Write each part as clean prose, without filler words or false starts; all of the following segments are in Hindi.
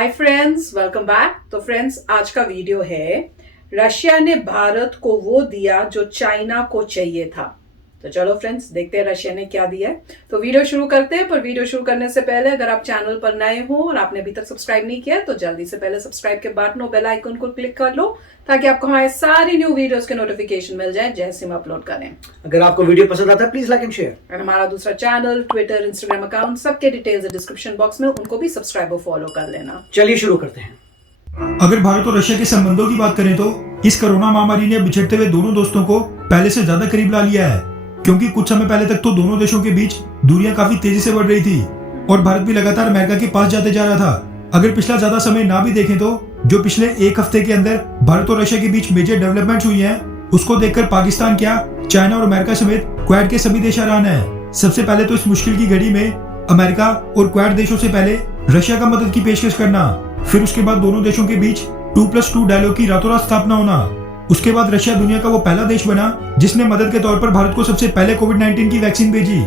Hi friends, welcome back. तो फ्रेंड्स, आज का वीडियो है रशिया ने भारत को वो दिया जो चाइना को चाहिए था। तो चलो फ्रेंड्स, देखते हैं रशिया ने क्या दिया है। तो वीडियो शुरू करते हैं, पर वीडियो शुरू करने से पहले अगर आप चैनल पर नए हो और आपने अभी तक सब्सक्राइब नहीं किया तो जल्दी से पहले सब्सक्राइब के बटन और बेल आइकन को क्लिक कर लो ताकि आपको हमारे सारी न्यू वीडियोस के नोटिफिकेशन मिल जाए जैसे हम अपलोड करें। अगर आपको वीडियो पसंद आता है प्लीज लाइक एंड शेयर। और हमारा दूसरा चैनल, ट्विटर, इंस्टाग्राम अकाउंट, सबके डिटेल्स डिस्क्रिप्शन बॉक्स में, उनको भी सब्सक्राइब और फॉलो कर लेना। चलिए शुरू करते हैं। अगर भारत और रशिया के संबंधों की बात करें तो इस कोरोना महामारी ने बिछड़ते हुए दोनों दोस्तों को पहले से ज्यादा करीब ला लिया है, क्योंकि कुछ समय पहले तक तो दोनों देशों के बीच दूरियां काफी तेजी से बढ़ रही थी और भारत भी लगातार अमेरिका के पास जाते जा रहा था। अगर पिछला ज्यादा समय ना भी देखें तो जो पिछले एक हफ्ते के अंदर भारत और रशिया के बीच मेजर डेवलपमेंट्स हुई हैं, उसको देखकर पाकिस्तान क्या, चाइना और अमेरिका समेत क्वाड के सभी देश हैरान हैं। सबसे पहले तो इस मुश्किल की घड़ी में अमेरिका और क्वाड देशों से पहले रशिया का मदद की पेशकश करना, फिर उसके बाद दोनों देशों के बीच 2+2 डायलॉग की रातों रात स्थापना होना। उसके बाद रशिया दुनिया का वो पहला देश बना जिसने मदद के तौर पर भारत को सबसे पहले कोविड-19 की वैक्सीन भेजी।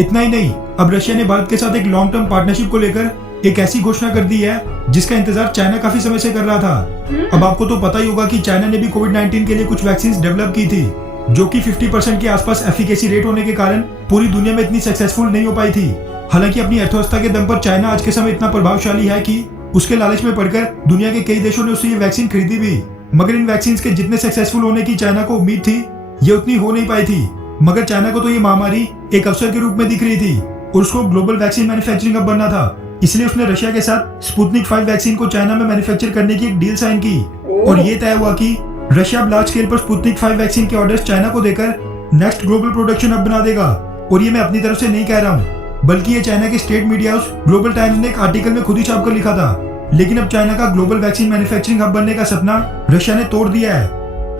इतना ही नहीं, अब रशिया ने भारत के साथ एक लॉन्ग टर्म पार्टनरशिप को लेकर एक ऐसी घोषणा कर दी है जिसका इंतजार चाइना काफी समय से कर रहा था। अब आपको तो पता ही होगा कि चाइना ने भी कोविड-19 के लिए कुछ वैक्सीन डेवलप की थी, जो कि 50% के आसपास एफिकेसी रेट होने के कारण पूरी दुनिया में इतनी सक्सेसफुल नहीं हो पाई थी। हालांकि अपनी अर्थव्यवस्था के दम पर चाइना आज के समय इतना प्रभावशाली है कि उसके लालच में पड़कर दुनिया के कई देशों ने उससे ये वैक्सीन खरीदी भी। मगर इन वैक्सीन के जितने सक्सेसफुल होने की चाइना को उम्मीद थी, ये उतनी हो नहीं पाई थी। मगर चाइना को तो ये महामारी एक अवसर के रूप में दिख रही थी और उसको ग्लोबल वैक्सीन मैन्युफैक्चरिंग हब बनना था। इसलिए उसने रशिया के साथ स्पुतनिक 5 वैक्सीन को चाइना में मैन्युफैक्चर करने की एक डील साइन की और ये तय हुआ कि रशिया अब लार्ज स्केल पर स्पुतनिक 5 वैक्सीन के ऑर्डर्स चाइना को देकर नेक्स्ट ग्लोबल प्रोडक्शन हब बना देगा। और ये मैं अपनी तरफ से नहीं कह रहा हूँ, बल्कि ये चाइना के state media house global times ने एक आर्टिकल में खुद ही छाप कर लिखा था। लेकिन अब चाइना का ग्लोबल वैक्सीन मैन्युफैक्चरिंग हब बनने का सपना रशिया ने तोड़ दिया है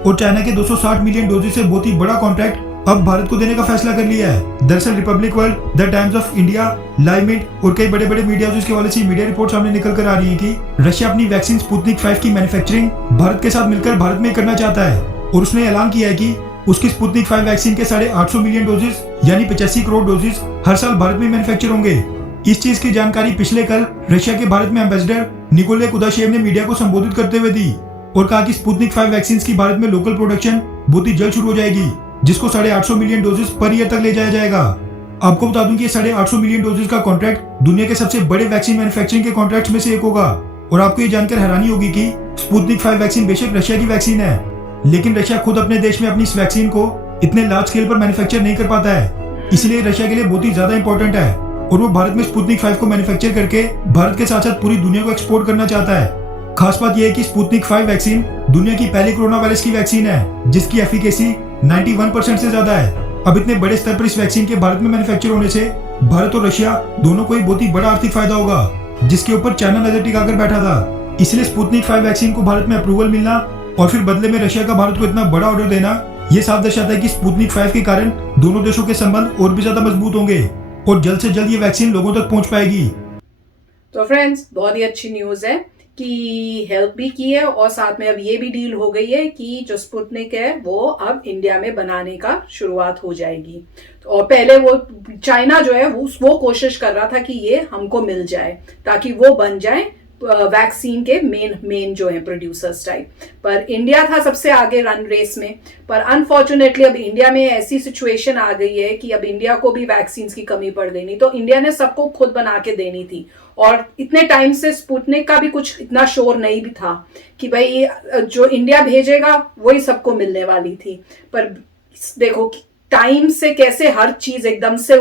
और चाइना के 260 मिलियन डोजेज से बहुत ही बड़ा कॉन्ट्रैक्ट अब भारत को देने का फैसला कर लिया है। दरअसल Republic world, the times of India, live minute और कई बड़े बड़े मीडिया हाउसेस के हवाले से मीडिया रिपोर्ट सामने निकल कर आ रही है कि रशिया अपनी वैक्सीन स्पुतनिक 5 की मैन्युफैक्चरिंग भारत के साथ मिलकर भारत में करना चाहता है और उसने ऐलान किया है कि उसकी स्पुतनिक 5 वैक्सीन के 850 मिलियन डोजेज यानी 85 करोड़ डोजेज हर साल भारत में मैन्युफैक्चर होंगे। इस चीज की जानकारी पिछले कल रशिया के भारत में एम्बेसडर निकोले कुदाशेव ने मीडिया को संबोधित करते हुए दी और कहा कि स्पुतनिक 5 वैक्सीन की भारत में लोकल प्रोडक्शन बहुत ही जल्द शुरू हो जाएगी, जिसको 850 मिलियन डोजेज पर ईयर तक ले जाया जाएगा। आपको बता दूं कि 850 मिलियन डोजेज का कॉन्ट्रैक्ट दुनिया के सबसे बड़े वैक्सीन मैन्युफैक्चरिंग के कॉन्ट्रैक्ट में से एक होगा। और आपको ये जानकर हैरानी होगी कि स्पुतनिक 5 वैक्सीन बेशक रशिया की वैक्सीन है, लेकिन रशिया खुद अपने देश में अपनी इस वैक्सीन को इतने लार्ज स्केल पर मैन्युफैक्चर नहीं कर पाता है। इसलिए रशिया के लिए बहुत ही ज्यादा इंपॉर्टेंट है और वो भारत में स्पुतनिक 5 को मैन्युफैक्चर करके भारत के साथ साथ पूरी दुनिया को एक्सपोर्ट करना चाहता है। खास बात यह है कि स्पुतनिक 5 वैक्सीन दुनिया की पहली कोरोना वायरस की वैक्सीन है जिसकी एफिकेसी 91% से ज्यादा है। अब इतने बड़े स्तर पर इस वैक्सीन के भारत में मैन्युफैक्चर होने से भारत और रशिया दोनों को एक बहुत ही बड़ा आर्थिक फायदा होगा, जिसके ऊपर चाइना नजर टिकाकर बैठा था। इसलिए स्पुतनिक 5 वैक्सीन को भारत में अप्रूवल मिलना और फिर बदले में रशिया का भारत को इतना बड़ा ऑर्डर देना, ये साफ दर्शाता है कि स्पुतनिक 5 के कारण दोनों देशों के संबंध और भी ज्यादा मजबूत होंगे और जल्द से जल्द ये वैक्सीन लोगों तक पहुंच पाएगी। तो फ्रेंड्स, बहुत ही अच्छी न्यूज है कि हेल्प भी की है और साथ में अब ये भी डील हो गई है कि जो स्पुतनिक है वो अब इंडिया में बनाने का शुरुआत हो जाएगी। और पहले वो चाइना जो है वो कोशिश कर रहा था कि ये हमको मिल जाए ताकि वो बन जाए वैक्सीन के मेन जो है प्रोड्यूसर्स टाइप। पर इंडिया था सबसे आगे रन रेस में, पर अनफॉर्चुनेटली अब इंडिया में ऐसी सिचुएशन आ गई है कि अब इंडिया को भी वैक्सीन की कमी पड़ गई। नहीं तो इंडिया ने सबको खुद बना के देनी थी और इतने टाइम से स्पुतनिक का भी कुछ इतना शोर नहीं भी था कि भाई जो इंडिया भेजेगा वही सबको मिलने वाली थी। पर देखो टाइम से कैसे हर चीज एकदम से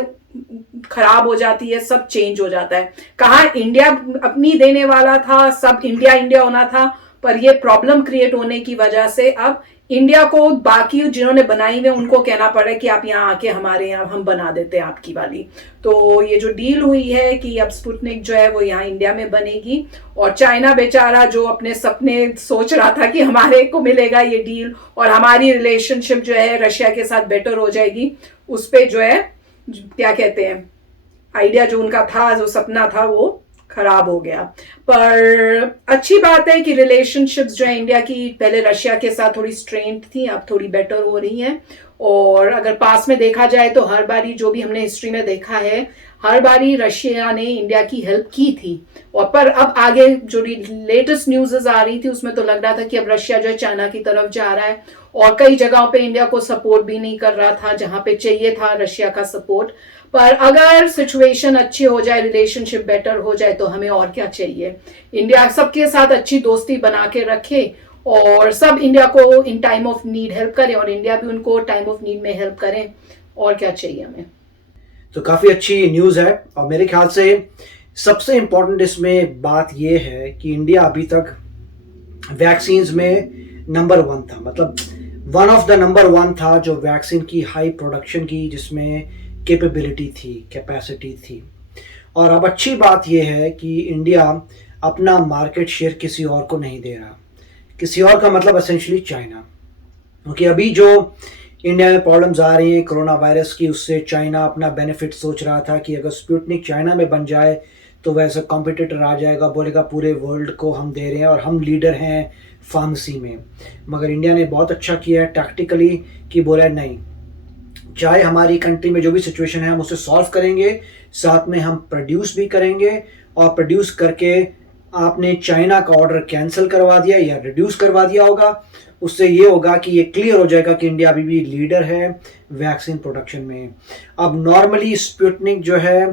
खराब हो जाती है, सब चेंज हो जाता है। कहा इंडिया अपनी देने वाला था, सब इंडिया इंडिया होना था, पर ये प्रॉब्लम क्रिएट होने की वजह से अब इंडिया को बाकी जिन्होंने बनाई हुए उनको कहना पड़े कि आप यहाँ आके हमारे यहाँ हम बना देते हैं आपकी वाली। तो ये जो डील हुई है कि अब स्पुतनिक जो है वो यहाँ इंडिया में बनेगी और चाइना बेचारा जो अपने सपने सोच रहा था कि हमारे को मिलेगा ये डील और हमारी रिलेशनशिप जो है रशिया के साथ बेटर हो जाएगी, उस पे जो है क्या कहते हैं आइडिया जो उनका था, जो सपना था, वो खराब हो गया। पर अच्छी बात है कि रिलेशनशिप्स जो है इंडिया की पहले रशिया के साथ थोड़ी स्ट्रेन्ड थी, अब थोड़ी बेटर हो रही हैं। और अगर पास में देखा जाए तो हर बारी जो भी हमने हिस्ट्री में देखा है हर बारी रशिया ने इंडिया की हेल्प की थी, और पर अब आगे जो लेटेस्ट न्यूज़ आ रही थी उसमें तो लग रहा था कि अब रशिया जो है चाइना की तरफ जा रहा है, और कई जगहों पे इंडिया को सपोर्ट भी नहीं कर रहा था जहां पे चाहिए था रशिया का सपोर्ट। पर अगर सिचुएशन अच्छी हो जाए, रिलेशनशिप बेटर हो जाए, तो हमें और क्या चाहिए। इंडिया सबके साथ अच्छी दोस्ती बना के रखे और सब इंडिया को in time of need help करें और इंडिया भी उनको टाइम ऑफ नीड में हेल्प करें, और क्या चाहिए हमें। तो काफ़ी अच्छी न्यूज़ है, और मेरे ख्याल से सबसे इम्पोर्टेंट इसमें बात यह है कि इंडिया अभी तक वैक्सीन्स में नंबर 1 था, मतलब वन ऑफ द नंबर 1 था जो वैक्सीन की हाई प्रोडक्शन की, जिसमें कैपेबिलिटी थी, कैपेसिटी थी। और अब अच्छी बात यह है कि इंडिया अपना मार्केट शेयर किसी और को नहीं दे रहा। किसी और का मतलब एसेंशियली चाइना, क्योंकि अभी जो इंडिया में प्रॉब्लम्स आ रही हैं कोरोना वायरस की, उससे चाइना अपना बेनिफिट सोच रहा था कि अगर स्पुतनिक चाइना में बन जाए तो वैसा कॉम्पिटिटर आ जाएगा, बोलेगा पूरे वर्ल्ड को हम दे रहे हैं और हम लीडर हैं फार्मेसी में। मगर इंडिया ने बहुत अच्छा किया है टैक्टिकली कि बोला नहीं, चाहे हमारी कंट्री में जो भी सिचुएशन है हम उसे सॉल्व करेंगे, साथ में हम प्रोड्यूस भी करेंगे, और प्रोड्यूस करके आपने चाइना का ऑर्डर कैंसिल करवा दिया या रिड्यूस करवा दिया होगा, उससे ये होगा कि ये क्लियर हो जाएगा कि इंडिया अभी भी लीडर है वैक्सीन प्रोडक्शन में। अब नॉर्मली स्पुतनिक जो है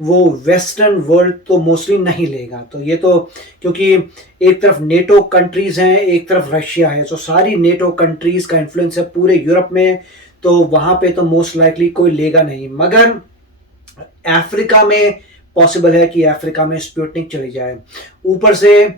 वो वेस्टर्न वर्ल्ड तो मोस्टली नहीं लेगा, तो ये तो क्योंकि एक तरफ नेटो कंट्रीज़ हैं, एक तरफ रशिया है, तो सारी नेटो कंट्रीज़ का इन्फ्लुएंस है पूरे यूरोप में, तो वहाँ पे तो मोस्ट लाइकली कोई लेगा नहीं। मगर अफ्रीका में पॉसिबल है कि अफ्रीका में स्पुतनिक चली जाए, ऊपर से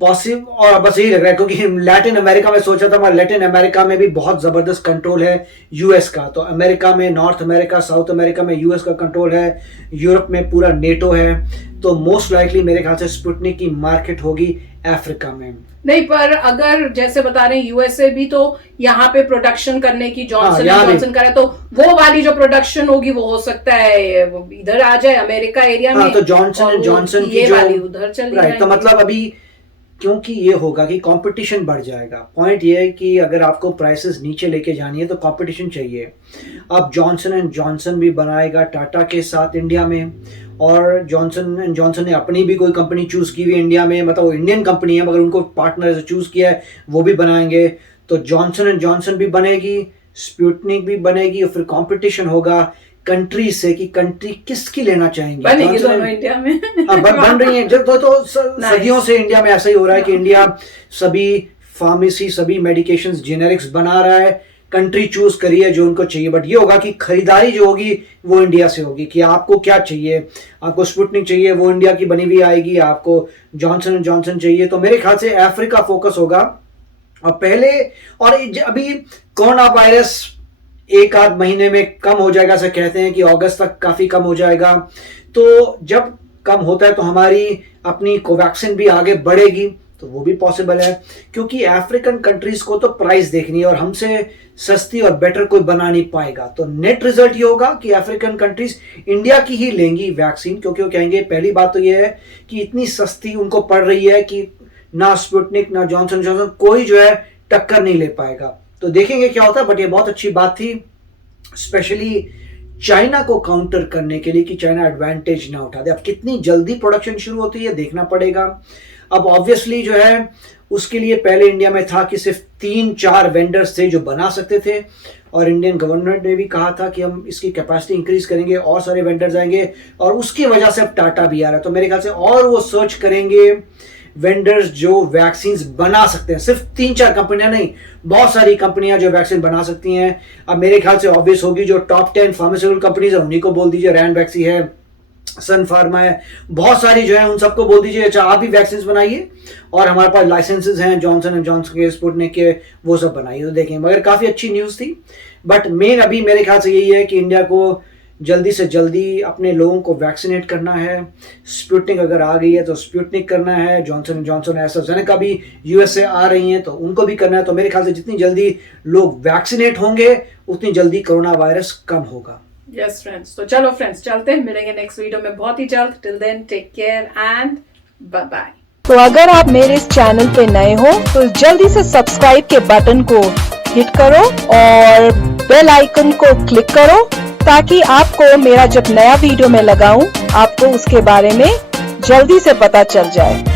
पॉसिबल, और बस यही लग रहा है क्योंकि लैटिन अमेरिका में सोचा था, मगर लैटिन अमेरिका में भी बहुत ज़बरदस्त कंट्रोल है यूएस का, तो अमेरिका में, नॉर्थ अमेरिका, साउथ अमेरिका में यूएस का कंट्रोल है, यूरोप में पूरा नेटो है, तो मोस्ट लाइकली मेरे ख्याल से स्पुतनिक की मार्केट होगी अफ्रीका में। नहीं, पर अगर जैसे बता रहे हैं यूएसए भी तो यहाँ पे प्रोडक्शन करने की जॉनसन एंड जॉनसन करे, तो वो वाली जो प्रोडक्शन होगी वो हो सकता है इधर आ जाए अमेरिका एरिया में, तो जॉनसन एंड जॉनसन की ये जो वाली उधर चली जाए। तो मतलब अभी क्योंकि ये होगा कि कंपटीशन बढ़ जाएगा। पॉइंट ये है कि अगर आपको प्राइसेस नीचे लेके जानी है तो कंपटीशन चाहिए। अब जॉनसन एंड जॉनसन भी बनाएगा टाटा के साथ इंडिया में, और जॉनसन एंड जॉनसन ने अपनी भी कोई कंपनी चूज़ की हुई है इंडिया में, मतलब वो इंडियन कंपनी है मगर उनको पार्टनर से चूज़ किया है, वो भी बनाएंगे। तो जॉनसन एंड जॉनसन भी बनेगी, स्पुतनिक भी बनेगी, और फिर कंपटीशन होगा कंट्री से कि कंट्री किसकी लेना चाहेंगे। बनेगी दोनों इंडिया में बन रही है, जब तो सदियों से इंडिया में ऐसा ही हो रहा है कि इंडिया सभी फार्मेसी, सभी मेडिकेशंस, जेनेरिक्स बना रहा है, कंट्री चूज करी है जो उनको चाहिए। बट ये होगा कि खरीदारी जो होगी वो इंडिया से होगी, कि आपको क्या चाहिए, आपको स्पुतनिक चाहिए वो इंडिया की बनी हुई आएगी, आपको जॉनसन एंड जॉनसन चाहिए तो मेरे ख्याल से अफ्रीका फोकस होगा। और पहले, और अभी कोरोना वायरस एक आध महीने में कम हो जाएगा, ऐसा कहते हैं कि अगस्त तक काफी कम हो जाएगा। तो जब कम होता है तो हमारी अपनी कोवैक्सिन भी आगे बढ़ेगी, तो वो भी पॉसिबल है, क्योंकि अफ्रीकन कंट्रीज को तो प्राइस देखनी है और हमसे सस्ती और बेटर कोई बना नहीं पाएगा। तो नेट रिजल्ट ये होगा कि अफ्रीकन कंट्रीज इंडिया की ही लेंगी वैक्सीन, क्योंकि वो कहेंगे पहली बात तो ये है कि इतनी सस्ती उनको पड़ रही है कि ना स्पुतनिक ना जॉनसन जॉनसन कोई जो है टक्कर नहीं ले पाएगा। तो देखेंगे क्या होता है। बट ये बहुत अच्छी बात थी, स्पेशली चाइना को काउंटर करने के लिए, कि चाइना एडवांटेज ना उठा दे। अब कितनी जल्दी प्रोडक्शन शुरू होती है देखना पड़ेगा। अब ऑब्वियसली जो है उसके लिए पहले इंडिया में था कि सिर्फ 3-4 वेंडर्स थे जो बना सकते थे, और इंडियन गवर्नमेंट ने भी कहा था कि हम इसकी कैपेसिटी इंक्रीज करेंगे और सारे वेंडर्स आएंगे, और उसकी वजह से अब टाटा भी आ रहा है। तो मेरे ख्याल से और वो सर्च करेंगे वेंडर्स जो वैक्सीन बना सकते हैं। सिर्फ 3-4 कंपनियां नहीं, बहुत सारी कंपनियां जो वैक्सीन बना सकती हैं। अब मेरे ख्याल से ऑब्वियस होगी जो टॉप 10 फार्मास्यूटिकल कंपनीज है उन्हीं को बोल दीजिए, रैंड वैक्सी है, सन फार्मा है, बहुत सारी जो है उन सबको बोल दीजिए अच्छा आप भी वैक्सीन बनाइए, और हमारे पास लाइसेंसेज हैं जॉनसन एंड जॉनसन के, स्पुतनिक के, वो सब बनाइए। तो देखें, मगर काफ़ी अच्छी न्यूज़ थी। बट मेन अभी मेरे ख्याल से यही है कि इंडिया को जल्दी से जल्दी अपने लोगों को वैक्सीनेट करना है। स्पुतनिक अगर आ गई है तो स्पुतनिक करना है, जॉनसन जॉनसन एस्ट्राजेनेका भी यूएस से आ रही हैं तो उनको भी करना है। तो मेरे ख्याल से जितनी जल्दी लोग वैक्सीनेट होंगे उतनी जल्दी कोरोना वायरस कम होगा। यस फ्रेंड्स, तो चलो फ्रेंड्स चलते हैं, मिलेंगे नेक्स्ट वीडियो में बहुत ही जल्द। Till then take care and bye bye. तो अगर आप मेरे इस चैनल पे नए हो तो जल्दी से सब्सक्राइब के बटन को हिट करो और बेल आइकन को क्लिक करो ताकि आपको मेरा जब नया वीडियो मैं लगाऊं आपको उसके बारे में जल्दी से पता चल जाए।